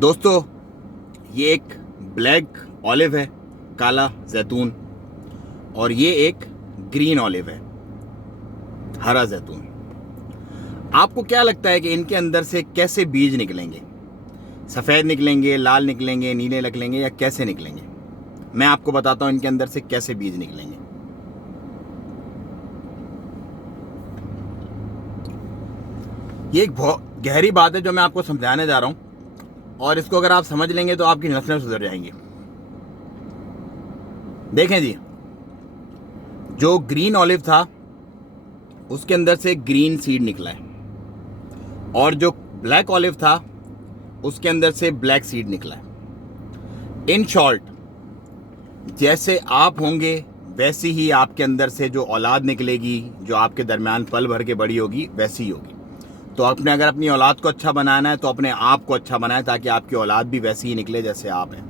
दोस्तों, ये एक ब्लैक ऑलिव है, काला जैतून, और ये एक ग्रीन ऑलिव है, हरा जैतून। आपको क्या लगता है कि इनके अंदर से कैसे बीज निकलेंगे? सफ़ेद निकलेंगे, लाल निकलेंगे, नीले निकलेंगे, या कैसे निकलेंगे? मैं आपको बताता हूँ इनके अंदर से कैसे बीज निकलेंगे। ये एक बहुत गहरी बात है जो मैं आपको समझाने जा रहा हूँ, और इसको अगर आप समझ लेंगे तो आपकी नस्लें सुधर जाएंगी। देखें जी, जो ग्रीन ऑलिव था उसके अंदर से ग्रीन सीड निकला है, और जो ब्लैक ऑलिव था उसके अंदर से ब्लैक सीड निकला है। इन शॉर्ट, जैसे आप होंगे वैसी ही आपके अंदर से जो औलाद निकलेगी, जो आपके दरमियान पल भर के बड़ी होगी, वैसी ही होगी। तो अगर अपनी औलाद को अच्छा बनाना है तो अपने आप को अच्छा बनाए, ताकि आपकी औलाद भी वैसी ही निकले जैसे आप हैं।